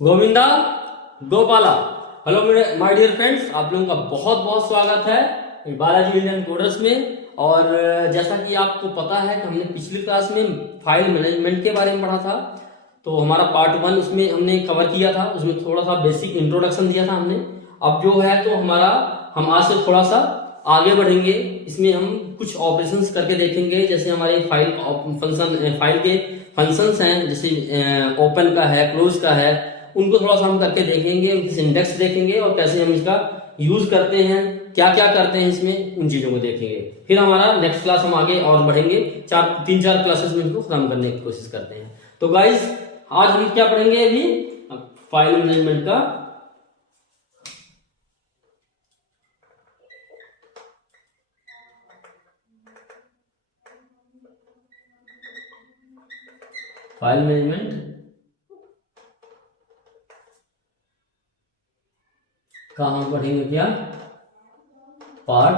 Govinda Gopala. Hello my dear friends, आप लोगों का बहुत बहुत स्वागत है बालाजी इंडियन कोडर्स में। और जैसा कि आपको पता है कि हमने पिछली क्लास में फाइल मैनेजमेंट के बारे में पढ़ा था, तो हमारा पार्ट 1 उसमें हमने कवर किया था। उसमें थोड़ा सा बेसिक इंट्रोडक्शन दिया था हमने। अब जो है तो हम आज से थोड़ा सा आगे बढ़ेंगे। इसमें हम कुछ ऑपरेशंस करके देखेंगे, जैसे हमारे फाइल के फंक्शंस हैं, जैसे ओपन का है, क्लोज का है, उनको थोड़ा सा हम करके देखेंगे, उनकी सिंटेक्स देखेंगे और कैसे हम इसका यूज करते हैं, क्या क्या करते हैं इसमें, उन चीजों को देखेंगे। फिर हमारा नेक्स्ट क्लास हम आगे और बढ़ेंगे, 3-4 क्लासेस में इनको खत्म करने की कोशिश करते हैं। तो गाइस, आज हम क्या पढ़ेंगे? अभी फाइल मैनेजमेंट का फाइल मैनेजमेंट का हम पढ़ेंगे क्या? पार्ट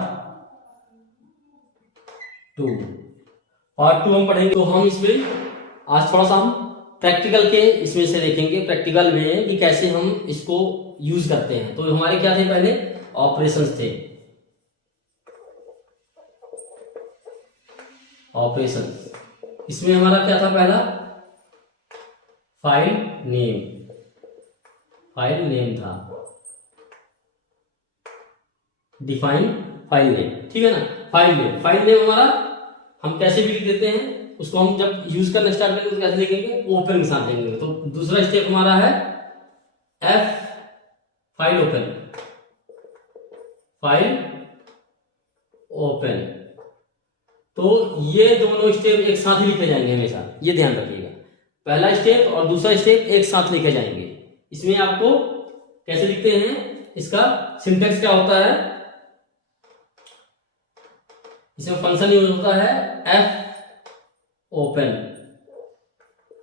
2 हम पढ़ेंगे। तो हम इसमें आज थोड़ा सा हम प्रैक्टिकल के इसमें से देखेंगे, प्रैक्टिकल में कि कैसे हम इसको यूज करते हैं। तो हमारे क्या थे? पहले ऑपरेशंस थे, ऑपरेशंस। इसमें हमारा क्या था? पहला फाइल नेम था, डिफाइन फाइल नेम, ठीक है ना। फाइल नेम हमारा हम कैसे भी लिख देते हैं, उसको हम जब यूज करना स्टार्ट करेंगे तो कैसे लिखेंगे? ओपन के साथ लिखेंगे। तो दूसरा स्टेप हमारा है एफ, फाइल ओपन। तो ये दोनों स्टेप एक साथ ही लिखे जाएंगे हमेशा, ये ध्यान रखिएगा। पहला स्टेप और दूसरा स्टेप एक साथ लिखे जाएंगे। इसमें आपको कैसे लिखते हैं, इसका सिंटेक्स क्या होता है? इसमें फंक्शन यूज होता है एफ ओपन,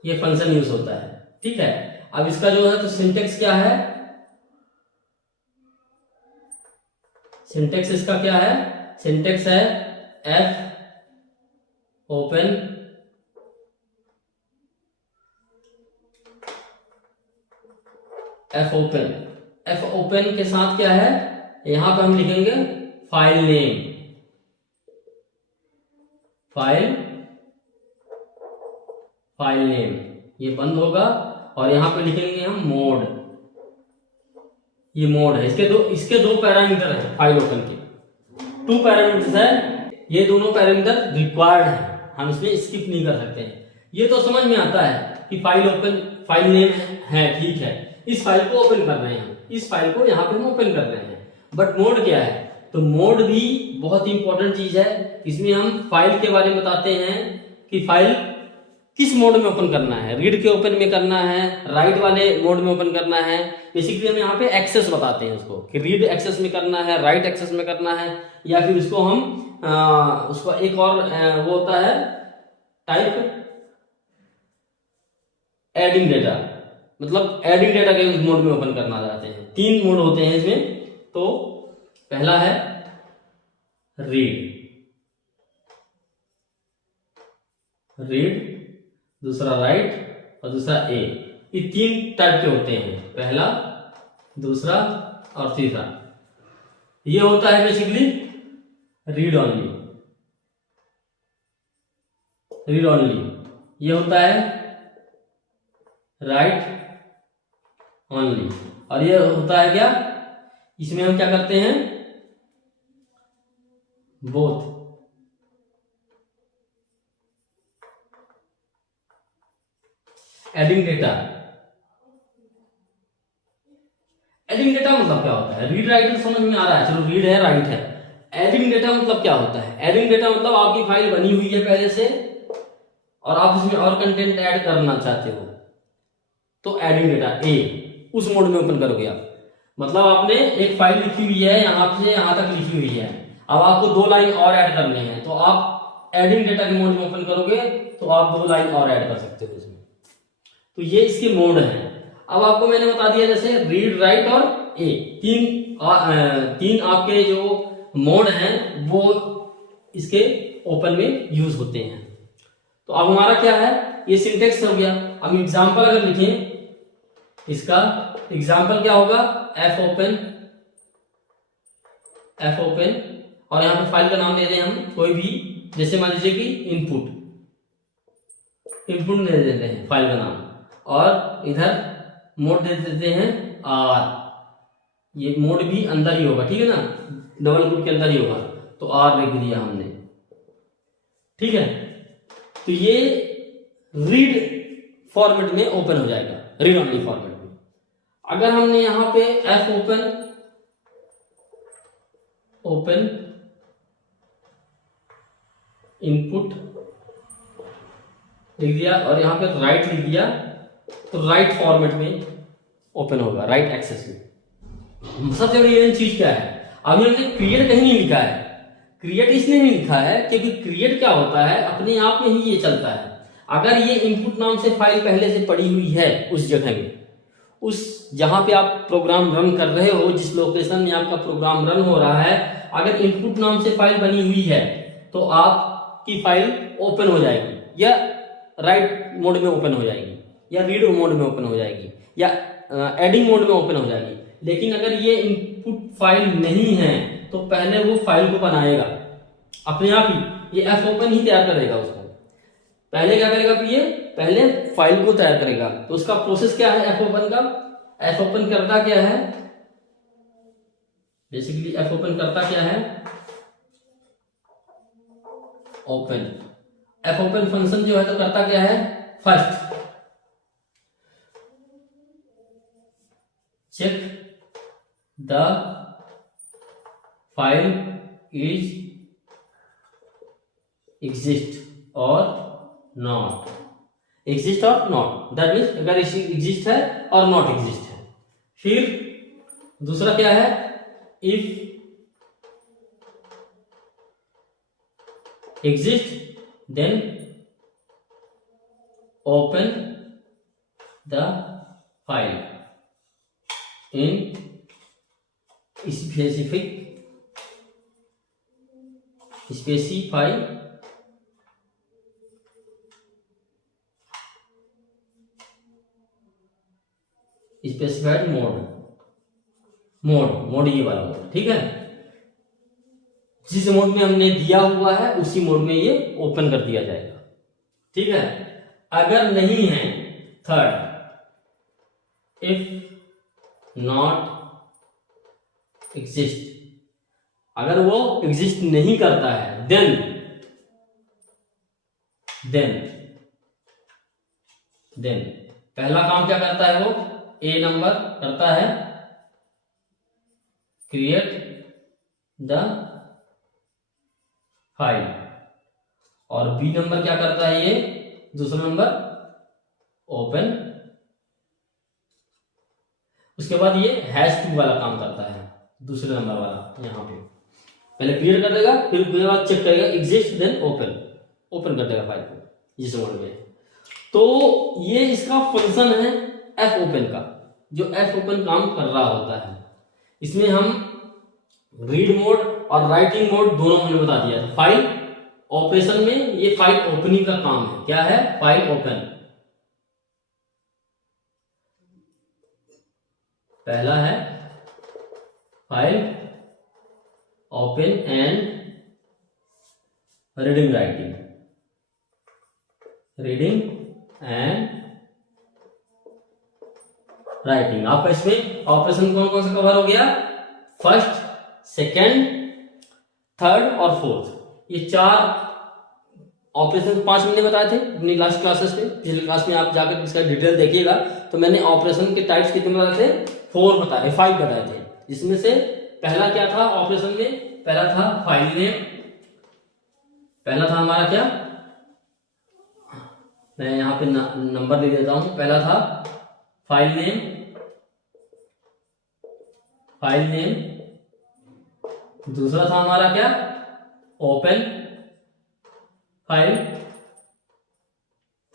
ये फंक्शन यूज होता है, ठीक है। अब इसका जो है तो सिंटेक्स क्या है? सिंटेक्स इसका क्या है? सिंटेक्स है एफ ओपन एफ ओपन के साथ क्या है? यहां पे हम लिखेंगे फाइल नेम, फाइल नेम, ये बंद होगा। और यहां पे लिखेंगे हम मोड, ये मोड है। इसके दो पैरामीटर है फाइल ओपन के, 2 पैरामीटर्स है। ये दोनों पैरामीटर रिक्वायर्ड है, हम इसमें स्किप नहीं कर सकते हैं। ये तो समझ में आता है कि फाइल नेम है, ठीक है, इस फाइल को ओपन कर रहे हैं, इस फाइल को यहाँ पे हम ओपन कर रहे हैं। बट मोड क्या है? तो मोड भी बहुत इंपॉर्टेंट चीज है। इसमें हम फाइल के बारे में बताते हैं कि फाइल किस मोड में ओपन करना है, रीड के ओपन में करना है, राइट वाले मोड में ओपन करना है। बेसिकली हम यहाँ पे एक्सेस बताते हैं उसको, कि रीड एक्सेस में करना है, राइट एक्सेस में करना है, या फिर उसको हम उसका एक और वो होता है टाइप एडिंग डेटा, मतलब एडिंग डेटा के उस मोड में ओपन करना चाहते हैं। 3 मोड होते हैं इसमें। तो पहला है रीड, दूसरा राइट और दूसरा ए। ये 3 टाइप के होते हैं, पहला, दूसरा और तीसरा। ये होता है बेसिकली रीड ओनली, ये होता है राइट ओनली, और ये होता है क्या? इसमें हम क्या करते हैं? बोथ। एडिंग डेटा मतलब क्या होता है? रीड राइट तो समझ में आ रहा है, चलो रीड है, राइट है। एडिंग डेटा मतलब क्या होता है? एडिंग डेटा मतलब आपकी फाइल बनी हुई है पहले से और आप उसमें और कंटेंट ऐड करना चाहते हो, तो एडिंग डेटा ए, उस मोड में ओपन करोगे आप। मतलब आपने एक फाइल लिखी हुई है, यहां से यहां तक लिखी हुई है, अब आपको 2 लाइन और ऐड करने हैं, तो आप एडिंग डेटा के मोड में ओपन करोगे तो आप 2 लाइन और ऐड कर सकते हो इसमें। तो ये इसके मोड है। अब आपको मैंने बता दिया, जैसे रीड, राइट और ए, तीन आपके जो मोड हैं वो इसके ओपन में यूज होते हैं। तो अब हमारा क्या है, ये सिंटेक्स हो गया। अब एग्जांपल अगर लिखें इसका एग्जाम्पल क्या होगा, एफ ओपन, एफ ओपन, और यहाँ पे फाइल का नाम दे दें हम कोई भी, जैसे मान लीजिए कि इनपुट, इनपुट दे देते हैं फाइल का नाम, और इधर मोड दे देते हैं आर, ये मोड भी अंदर ही होगा, ठीक है ना, डबल कोट के अंदर ही होगा, तो आर लिख दिया हमने, ठीक है। तो ये रीड फॉर्मेट में ओपन हो जाएगा, रीड ओनली फॉर्मेट में। अगर हमने यहां पे एफ ओपन, ओपन इनपुट लिख दिया और यहां पे राइट लिख दिया, तो राइट फॉर्मेट में ओपन होगा, राइट एक्सेस में। सबसे बड़ी मेन चीज क्या है, अभी हमने क्रिएट कहीं नहीं लिखा है, क्रिएट इसने नहीं लिखा है क्योंकि क्रिएट क्या होता है, अपने आप में ही ये चलता है। अगर ये इनपुट नाम से फाइल पहले से पड़ी हुई है उस जगह में, उस जहां पे आप प्रोग्राम रन कर रहे हो, जिस लोकेशन में आपका प्रोग्राम रन हो रहा है, अगर इनपुट नाम से फाइल बनी हुई है तो आपकी फाइल ओपन हो जाएगी, या राइट मोड में ओपन हो जाएगी, या रीड मोड में ओपन हो जाएगी, या एडिंग मोड में ओपन हो जाएगी। लेकिन अगर ये इनपुट फाइल नहीं है तो पहले वो फाइल को बनाएगा अपने आप ही, ये एफ ओपन ही तैयार करेगा उसको। पहले क्या करेगा, ये पहले फाइल को तैयार करेगा। तो उसका प्रोसेस क्या है एफ ओपन का, एफ ओपन करता क्या है, बेसिकली एफ ओपन करता क्या है, ओपन, एफ ओपन फंक्शन जो है तो करता क्या है, first check the file is exist or not, exist or not, that means अगर एग्जिस्ट है और नॉट एग्जिस्ट है। फिर दूसरा क्या है, if exist then open the file in specify specified mode, mode ये वाला मोड, ठीक है। जिस मोड में हमने दिया हुआ है उसी मोड में ये ओपन कर दिया जाएगा, ठीक है। अगर नहीं है, थर्ड, इफ नॉट एग्जिस्ट, अगर वो एग्जिस्ट नहीं करता है, देन पहला काम क्या करता है, वो ए नंबर करता है क्रिएट द फाइल, और बी नंबर क्या करता है, ये दूसरा नंबर ओपन, उसके बाद ये #2 वाला काम करता है, दूसरे नंबर वाला, यहां पे पहले क्लियर कर देगा, फिर उसके बाद चेक करेगा एग्जिस्ट देन ओपन कर देगा फाइल को, जिस मोड में। तो ये इसका फंक्शन है एफ ओपन का, जो एफ ओपन काम कर रहा होता है। इसमें हम रीड मोड और राइटिंग मोड दोनों हमने बता दिया था। फाइल ऑपरेशन में ये फाइल ओपनिंग का काम है, क्या है, फाइल ओपन। पहला है file open and reading writing, reading and writing. आपका इसमें ऑपरेशन कौन कौन सा कवर हो गया, फर्स्ट, सेकेंड, थर्ड और फोर्थ, ये 4 ऑपरेशन 5 मैंने बताए थे अपनी लास्ट क्लासेस में। पिछले क्लास में आप जाकर इसका डिटेल देखिएगा, तो मैंने ऑपरेशन के टाइप्स कितने बताए थे, 4 बताए, 5 बताए थे। जिसमें से पहला क्या था ऑपरेशन में, पहला था फाइल नेम, पहला था हमारा क्या, मैं यहां पे नंबर दे देता हूं, पहला था फाइल नेम, दूसरा था हमारा क्या, ओपन फाइल,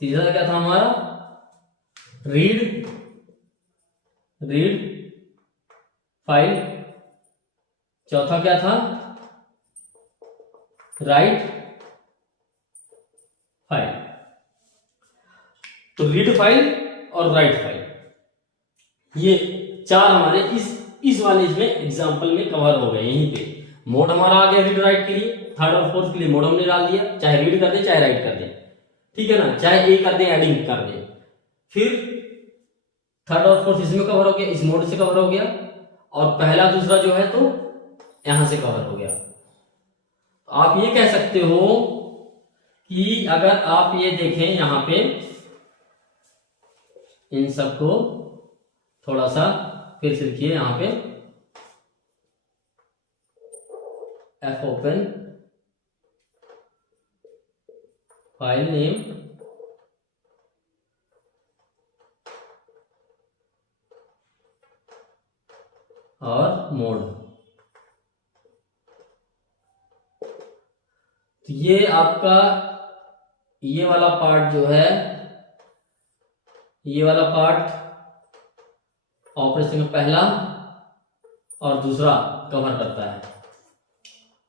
तीसरा क्या था हमारा, रीड फाइल, चौथा क्या था, राइट फाइल। तो रीड फाइल और राइट फाइल ये 4 हमारे इस वाले इसमें एग्जाम्पल में कवर हो गए। यहीं पे मोड हमारा आ गया रीड राइट के लिए, थर्ड और फोर्थ के लिए मोड हमने डाल दिया, चाहे रीड कर दे चाहे राइट कर दे, ठीक है ना, चाहे ए कर दे एडिंग कर दे। फिर थर्ड और फोर्थ इसमें कवर हो गया, इस मोड से कवर हो गया, और पहला दूसरा जो है तो यहां से कवर हो गया। तो आप ये कह सकते हो कि अगर आप ये देखें यहां पे इन सबको थोड़ा सा फिर से लिखिए, यहां पे एफ ओपन फाइल नेम और मोड। तो ये आपका ये वाला पार्ट जो है, ये वाला पार्ट ऑपरेशन का पहला और दूसरा कवर करता है,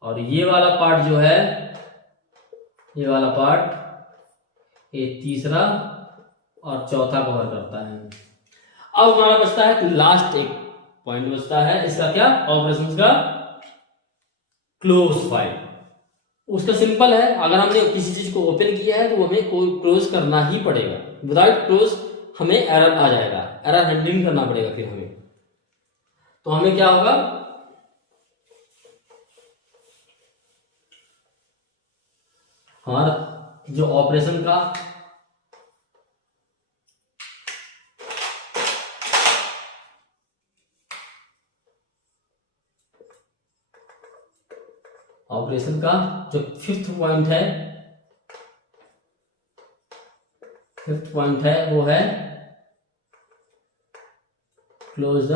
और ये वाला पार्ट जो है, ये वाला पार्ट ये तीसरा और चौथा कवर करता है। अब हमारा बचता है लास्ट एक पॉइंट बचता है, इसका क्या, ऑपरेशंस का क्लोज फाइल। उसका सिंपल है, अगर हमने किसी चीज को ओपन किया है तो वो हमें कोई क्लोज करना ही पड़ेगा, विदाउट क्लोज हमें एरर आ जाएगा, एरर हैंडलिंग करना पड़ेगा फिर हमें। तो हमें क्या होगा, हमारा जो ऑपरेशन का जो फिफ्थ पॉइंट है वो है क्लोज द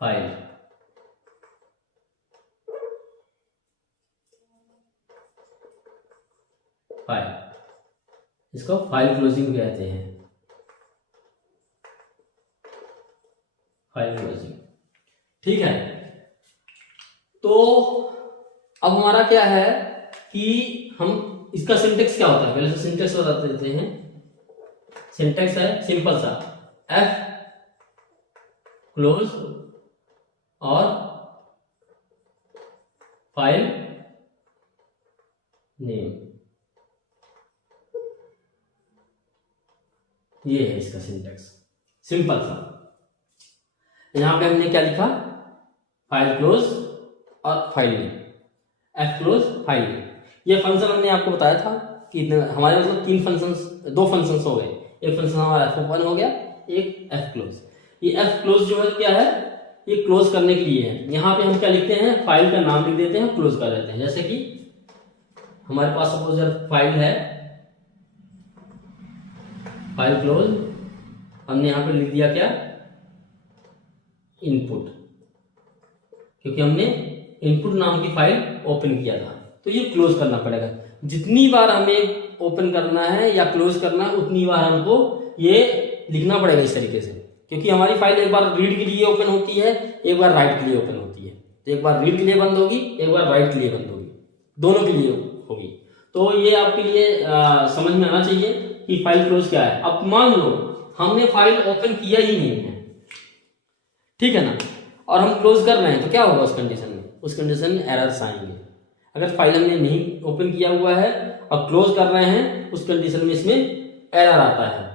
फाइल। इसको फाइल क्लोजिंग कहते हैं, फाइल क्लोजिंग, ठीक है। तो अब हमारा क्या है कि हम इसका सिंटेक्स क्या होता है, पहले से सिंटेक्स बता देते हैं। सिंटेक्स है सिंपल सा, एफ क्लोज और फाइल नेम, ये है इसका सिंटेक्स, सिंपल सा। यहां पे हमने क्या लिखा, फाइल क्लोज और file name, F close file name. ये फंक्शन हमने आपको बताया था कि हमारे मतलब 3 फंक्शंस, 2 फंक्शंस हो गए, एक फंक्शन हमारा एफ ओपन हो गया, एक एफ क्लोज। ये एफ क्लोज जो है क्या है, ये क्लोज करने के लिए है। यहाँ पे हम क्या लिखते हैं, फाइल का नाम लिख देते हैं, क्लोज कर देते हैं। जैसे कि हमारे पास सपोज फाइल है, फाइल क्लोज, हमने यहाँ पे लिख दिया क्या, इनपुट, क्योंकि हमने इनपुट नाम की फाइल ओपन किया था, तो ये क्लोज करना पड़ेगा। जितनी बार हमें ओपन करना है या क्लोज करना है उतनी बार हमको ये लिखना पड़ेगा इस तरीके से, क्योंकि हमारी फाइल एक बार रीड के लिए ओपन होती है, एक बार राइट के लिए ओपन होती है। तो एक बार रीड के लिए बंद होगी, एक बार राइट के लिए बंद होगी, दोनों के लिए होगी। तो ये आपके लिए समझ में आना चाहिए कि फाइल क्लोज क्या है। अब मान लो हमने फाइल ओपन किया ही नहीं है, ठीक है ना, और हम क्लोज कर रहे हैं, तो क्या होगा उस कंडीशन में, उस कंडीशन में एरर्स आएंगे। अगर फाइल हमने नहीं ओपन किया हुआ है और क्लोज कर रहे हैं, उस कंडीशन में इसमें एरर आता है,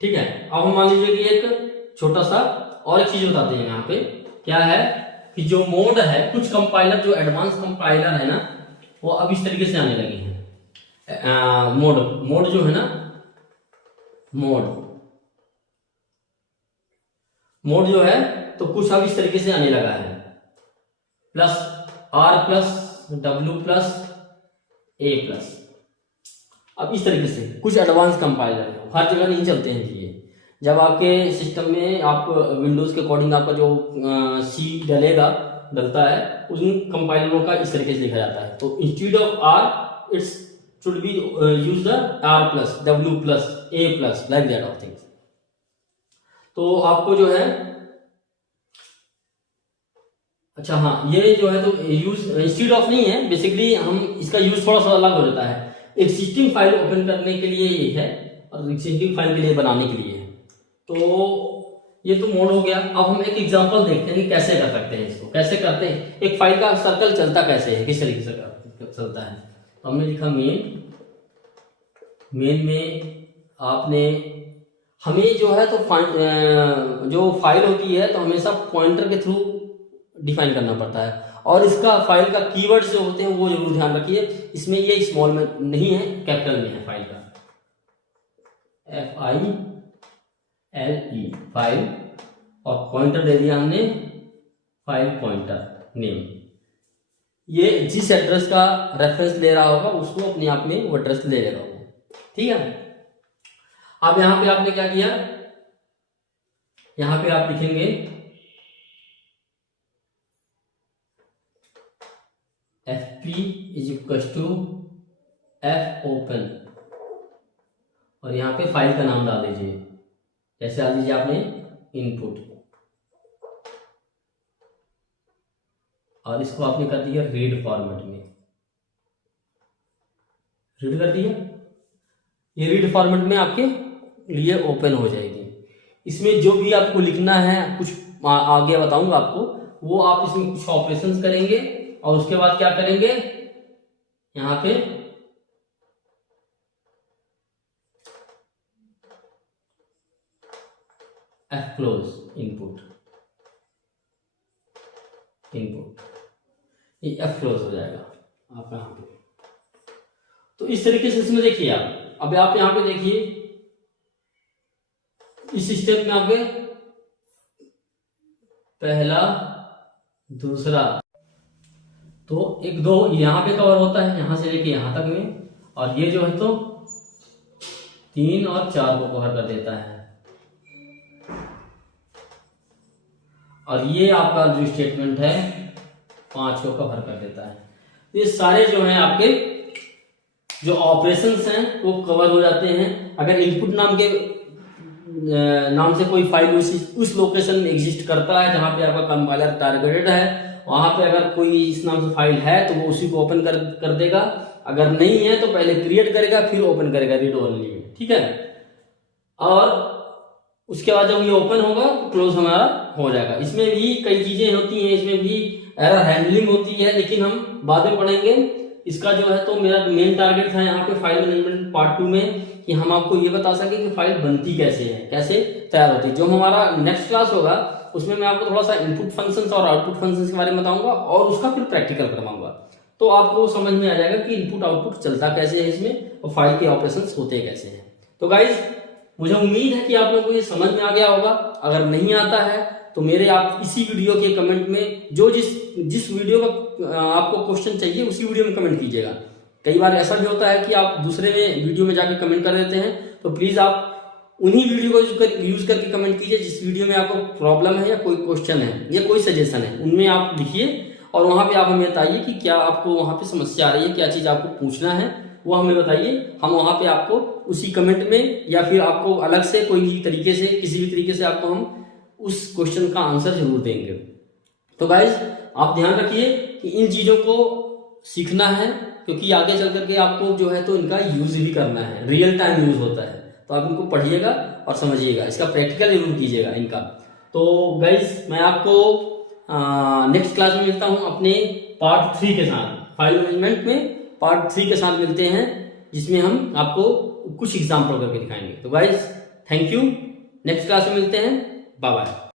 ठीक है। अब हम मान लीजिए कि एक छोटा सा और एक चीज बताते हैं यहाँ पे, क्या है कि जो मोड है, कुछ कंपाइलर जो एडवांस कंपाइलर है ना, वो अब इस तरीके से आने लगे हैं। मोड जो है ना, मोड जो है तो कुछ अब इस तरीके से आने लगा है, +R+W+A+, अब इस तरीके से कुछ एडवांस कंपाइलर है, हर जगह नहीं चलते हैं ये। जब आपके सिस्टम में आप विंडोज के अकॉर्डिंग आपका जो सी डलता है, उन कंपाइलरों का इस तरीके से लिखा जाता है। तो instead of R it's should be use the R+W+A+ like that of things. तो आपको जो है, अच्छा हाँ, ये जो है तो यूज इंस्टीड ऑफ नहीं है, बेसिकली हम इसका यूज थोड़ा सा अलग हो जाता है। एग्जिस्टिंग फाइल ओपन करने के लिए ये है और एग्जिस्टिंग फाइल के लिए बनाने के लिए है। तो ये तो मोड हो गया। अब हम एक एग्जांपल देखते हैं कि कैसे कर सकते हैं इसको, कैसे करते हैं, एक फाइल का सर्कल चलता कैसे है, किस तरीके से चलता है। तो हमने लिखा मेन, मेन में आपने हमें जो है तो जो फाइल होती है तो हमेशा पॉइंटर के थ्रू डिफाइन करना पड़ता है, और इसका फाइल का कीवर्ड्स जो होते हैं वो जरूर ध्यान रखिए। इसमें ये स्मॉल में नहीं है, कैपिटल में है फाइल का, FILE फाइल, और पॉइंटर दे दिया हमने फाइल पॉइंटर नेम। ये जिस एड्रेस का रेफरेंस ले रहा होगा उसको अपने आप में वो एड्रेस ले लेगा वो, ठीक है। अब यहां पे आपने क्या किया, यहां पे आप लिखेंगे FP = fopen, और यहां पे फाइल का नाम डाल दीजिए, जैसे डाल दीजिए आपने इनपुट, और इसको आपने कर दिया रीड फॉर्मेट में, रीड कर दिया। ये रीड फॉर्मेट में आपके लिए ओपन हो जाएगी। इसमें जो भी आपको लिखना है, कुछ आगे बताऊंगा आपको, वो आप इसमें कुछ ऑपरेशंस करेंगे, और उसके बाद क्या करेंगे, यहां पे क्लोज इनपुट, ये क्लोज हो जाएगा आप यहां पे। तो इस तरीके से इसमें देखिए अब आप यहां पे देखिए, इस स्टेप में आपके पहला दूसरा, तो 1 2 यहां पे कवर होता है, यहां से लेके यहां तक में, और ये जो है तो 3 और 4 को कवर कर देता है, और ये आपका जो स्टेटमेंट है 5 को कवर कर देता है। तो ये सारे जो हैं आपके जो ऑपरेशंस हैं वो कवर हो जाते हैं। अगर इनपुट नाम से कोई फाइल उस लोकेशन में एग्जिस्ट करता है जहां पे आपका कंपाइलर टारगेटेड है, वहां पे अगर कोई इस नाम से फाइल है तो वो उसी को ओपन कर देगा। अगर नहीं है तो पहले क्रिएट करेगा फिर ओपन करेगा रीड ओनली में, ठीक है। और उसके बाद जब ये ओपन होगा तो क्लोज हमारा हो जाएगा। इसमें भी कई चीजें होती हैं, इसमें भी एरर हैंडलिंग होती है, लेकिन हम बाद में पढ़ेंगे। इसका जो है तो मेरा मेन टारगेट था यहाँ पे फाइल मैनेजमेंट पार्ट 2 में कि हम आपको ये बता सके कि फाइल बनती कैसे है, कैसे तैयार होती है। जो हमारा नेक्स्ट क्लास होगा उसमें मैं आपको थोड़ा सा इनपुट फंक्शंस और आउटपुट फंक्शंस के बारे में बताऊंगा, और उसका फिर प्रैक्टिकल करवाऊंगा, तो आपको समझ में आ जाएगा कि इनपुट आउटपुट चलता कैसे है इसमें, और फाइल के ऑपरेशंस होते कैसे हैं। तो गाइज मुझे उम्मीद है कि आप लोगों को ये समझ में आ गया होगा। अगर नहीं आता है तो मेरे आप इसी वीडियो के कमेंट में जो जिस वीडियो का आपको क्वेश्चन चाहिए उसी वीडियो में कमेंट कीजिएगा। कई बार ऐसा भी होता है कि आप दूसरे में वीडियो में जाके कमेंट कर देते हैं, तो प्लीज आप उन्हीं वीडियो को यूज करके कमेंट कीजिए जिस वीडियो में आपको प्रॉब्लम है या कोई क्वेश्चन है या कोई सजेशन है, उनमें आप लिखिए और वहां पे आप हमें बताइए कि क्या आपको वहां पे समस्या आ रही है, क्या चीज आपको पूछना है वो हमें बताइए। हम वहां पे आपको उसी कमेंट में या फिर आपको अलग से कोई तरीके से किसी भी तरीके से आपको हम उस क्वेश्चन का आंसर जरूर देंगे। तो गाइज आप ध्यान रखिए कि इन चीजों को सीखना है, क्योंकि आगे चल करके आपको जो है तो इनका यूज भी करना है, रियल टाइम यूज होता है। तो आप इनको पढ़िएगा और समझिएगा, इसका प्रैक्टिकल जरूर कीजिएगा इनका। तो गाइज मैं आपको नेक्स्ट क्लास में मिलता हूं अपने पार्ट 3 के साथ, फाइल मैनेजमेंट में पार्ट 3 के साथ मिलते हैं, जिसमें हम आपको कुछ एग्जाम्पल करके दिखाएंगे। तो guys thank you, next class में मिलते हैं, बाय बाय।